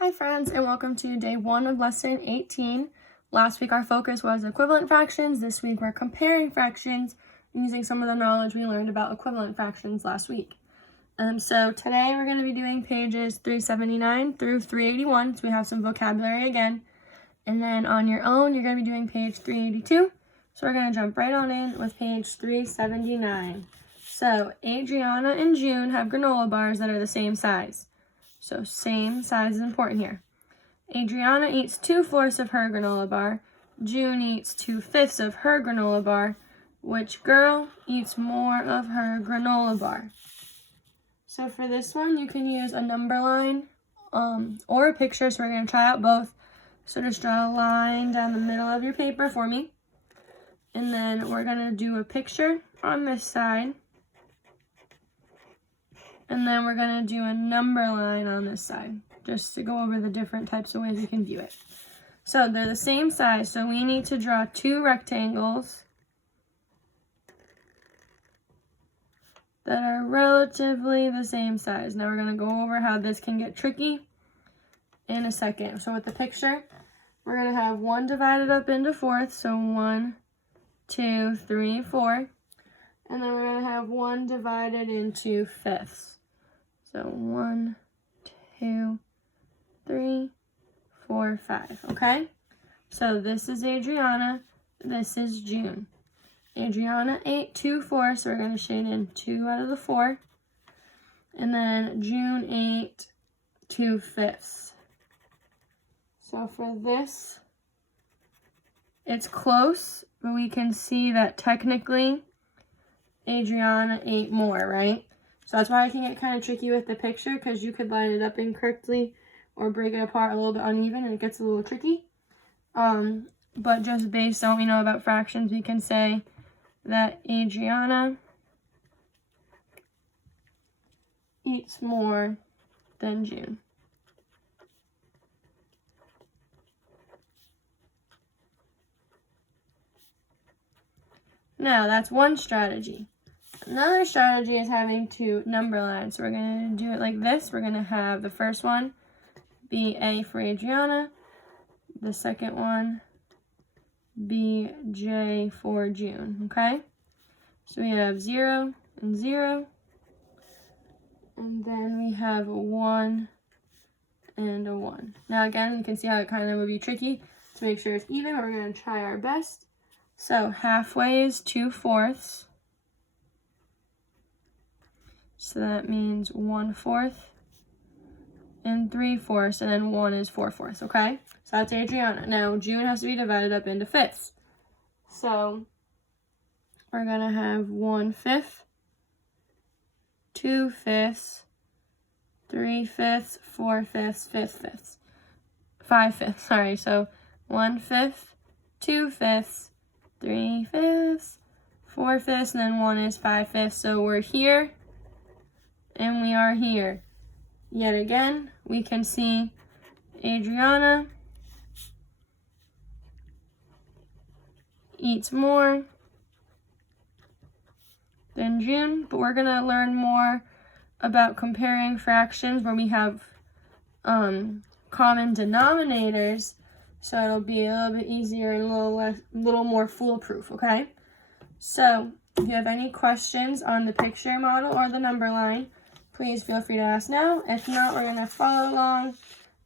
Hi friends, and welcome to day 1 of lesson 18. Last week our focus was equivalent fractions. This week we're comparing fractions using some of the knowledge we learned about equivalent fractions last week. So today we're going to be doing pages 379 through 381, so we have some vocabulary again. And then on your own, you're going to be doing page 382. So we're going to jump right on in with page 379. So Adriana and June have granola bars that are the same size. So same size is important here. Adriana eats 2/4 of her granola bar. June eats 2/5 of her granola bar. Which girl eats more of her granola bar? So for this one, you can use a number line or a picture. So we're going to try out both. So just draw a line down the middle of your paper for me. And then we're going to do a picture on this side. And then we're going to do a number line on this side, just to go over the different types of ways we can view it. So they're the same size, so we need to draw 2 rectangles that are relatively the same size. Now we're going to go over how this can get tricky in a second. So with the picture, we're going to have 1 divided up into fourths, so 1, 2, 3, 4. And then we're going to have 1 divided into fifths. So 1, 2, 3, 4, 5, okay? So this is Adriana, this is June. Adriana ate 2/4, so we're going to shade in 2 out of the 4. And then June ate 2/5. So for this, it's close, but we can see that technically Adriana ate more, right? So that's why I can get kind of tricky with the picture, because you could line it up incorrectly or break it apart a little bit uneven and it gets a little tricky. But just based on what we know about fractions, we can say that Adriana eats more than June. Now that's one strategy. Another strategy is having 2 number lines. So we're going to do it like this. We're going to have the first one be A for Adriana, the second one be J for June, okay? So we have 0 and 0, and then we have a 1 and a 1. Now again, you can see how it kind of would be tricky to make sure it's even, but we're going to try our best. So halfway is 2/4. So that means 1/4 and 3/4, and then 1 is 4/4, okay? So that's Adriana. Now, June has to be divided up into fifths. So we're going to have 1/5, 2/5, 3/5, 4/5, 5/5. 5/5, sorry. So 1/5, 2/5, 3/5, 4/5, and then 1 is 5/5. So we're here. And we are here. Yet again, we can see Adriana eats more than June, but we're going to learn more about comparing fractions where we have common denominators, so it'll be a little bit easier and a little more foolproof, okay? So, if you have any questions on the picture model or the number line, please feel free to ask now. If not, we're going to follow along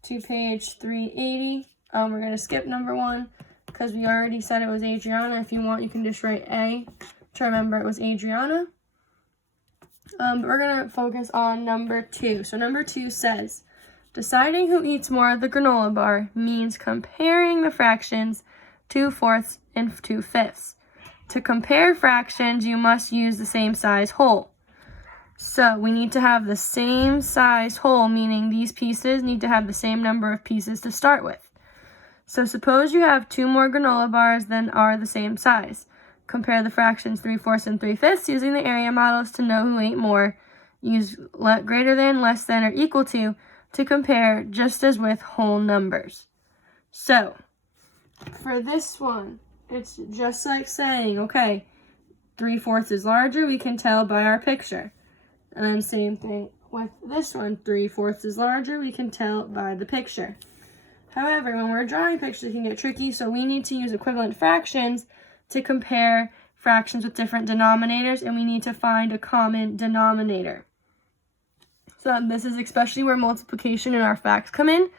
to page 380. We're going to skip number 1 because we already said it was Adriana. If you want, you can just write A to remember it was Adriana. But we're going to focus on number 2. So number 2 says, deciding who eats more of the granola bar means comparing the fractions 2/4 and 2/5. To compare fractions, you must use the same size whole. So we need to have the same size whole, meaning these pieces need to have the same number of pieces to start with. So suppose you have 2 more granola bars than are the same size. Compare the fractions 3/4 and 3/5 using the area models to know who ate more. Use greater than, less than, or equal to compare, just as with whole numbers. So for this one, it's just like saying, okay, 3/4 is larger, we can tell by our picture. And then same thing with this one. 3/4 is larger, we can tell by the picture. However, when we're drawing pictures, it can get tricky, so we need to use equivalent fractions to compare fractions with different denominators, and we need to find a common denominator. So this is especially where multiplication and our facts come in,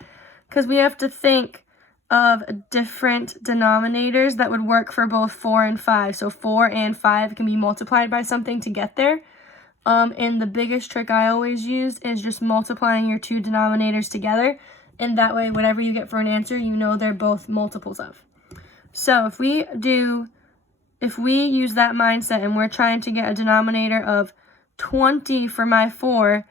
because we have to think of different denominators that would work for both 4 and 5. So 4 and 5 can be multiplied by something to get there. And the biggest trick I always use is just multiplying your two denominators together. And that way, whatever you get for an answer, you know they're both multiples of. So if we use that mindset and we're trying to get a denominator of 20 for my 4,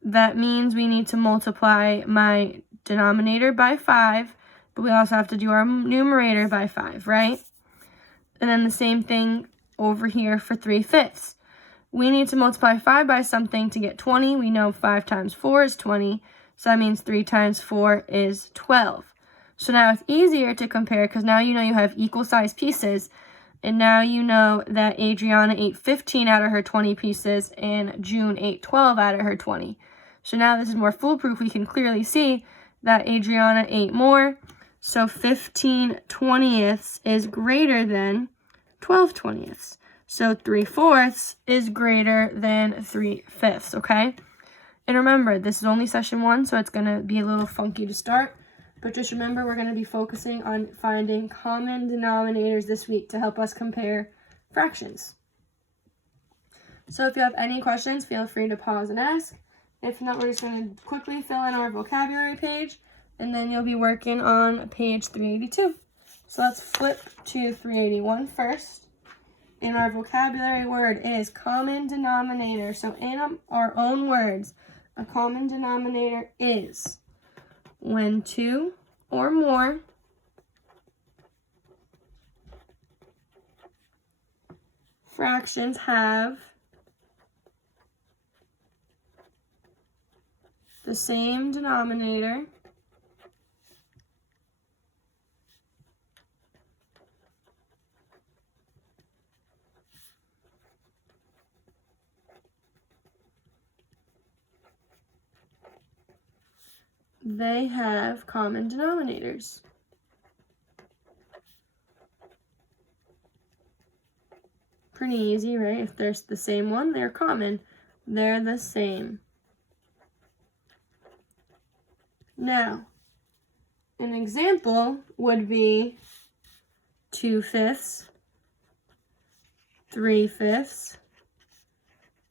that means we need to multiply my denominator by 5, but we also have to do our numerator by 5, right? And then the same thing over here for 3/5. We need to multiply 5 by something to get 20. We know 5 times 4 is 20, so that means 3 times 4 is 12. So now it's easier to compare because now you know you have equal size pieces, and now you know that Adriana ate 15 out of her 20 pieces and June ate 12 out of her 20. So now this is more foolproof. We can clearly see that Adriana ate more. So 15/20 is greater than 12/20. So 3/4 is greater than 3/5, okay? And remember, this is only session 1, so it's going to be a little funky to start. But just remember, we're going to be focusing on finding common denominators this week to help us compare fractions. So if you have any questions, feel free to pause and ask. If not, we're just going to quickly fill in our vocabulary page, and then you'll be working on page 382. So let's flip to 381 first. And our vocabulary word is common denominator. So in our own words, a common denominator is when two or more fractions have the same denominator they have common denominators. Pretty easy, right? If there's the same one, they're common. They're the same. Now, an example would be 2/5, 3/5,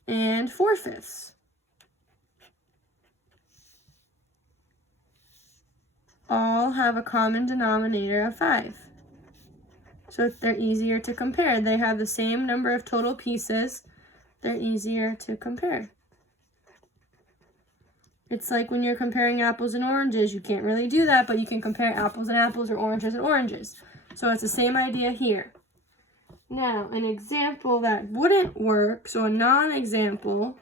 and 4/5. All have a common denominator of 5. So they're easier to compare. They have the same number of total pieces. They're easier to compare. It's like when you're comparing apples and oranges. You can't really do that, but you can compare apples and apples or oranges and oranges. So it's the same idea here. Now, an example that wouldn't work, so a non-example,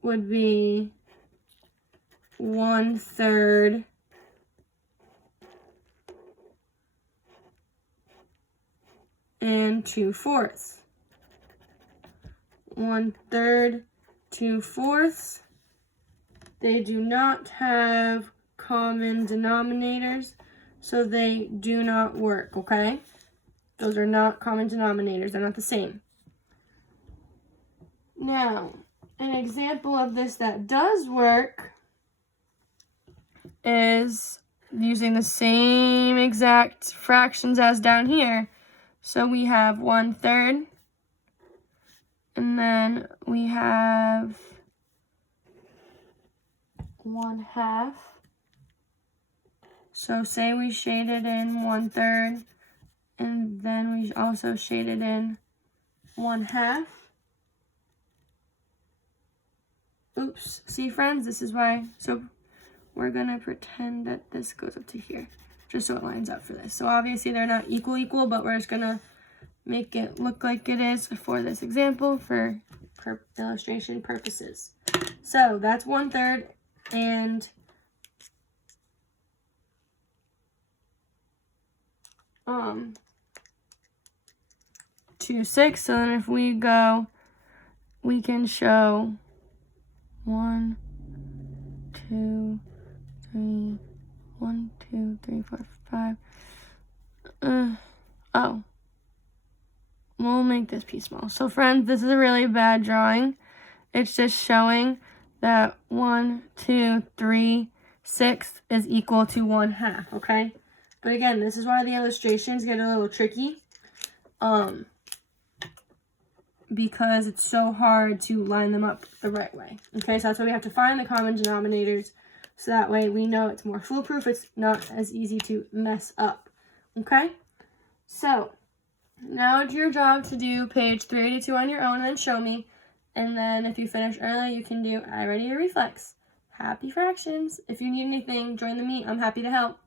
would be 1/3 and 2/4. 1/3, 2/4. They do not have common denominators, so they do not work, okay? Those are not common denominators. They're not the same. Now, an example of this that does work is using the same exact fractions as down here. So we have 1/3, and then we have 1/2. So say we shaded in 1/3, and then we also shaded in 1/2. Oops, see friends, this is why, so we're gonna pretend that this goes up to here, just so it lines up for this. So obviously they're not equal, but we're just gonna make it look like it is for this example for illustration purposes. So that's 1/3 and 2/6. So then if we go, we can show 1, 2, 3, 1, 2, 3, 4, 5. Oh. We'll make this piece small. So friends, this is a really bad drawing. It's just showing that 1, 2, 3, 6 is equal to 1/2, okay? But again, this is why the illustrations get a little tricky. Because it's so hard to line them up the right way. Okay, so that's why we have to find the common denominators, so that way we know it's more foolproof. It's not as easy to mess up. Okay, so now it's your job to do page 382 on your own and then show me. And then if you finish early, you can do I ready to reflex. Happy fractions. If you need anything, join the meet. I'm happy to help.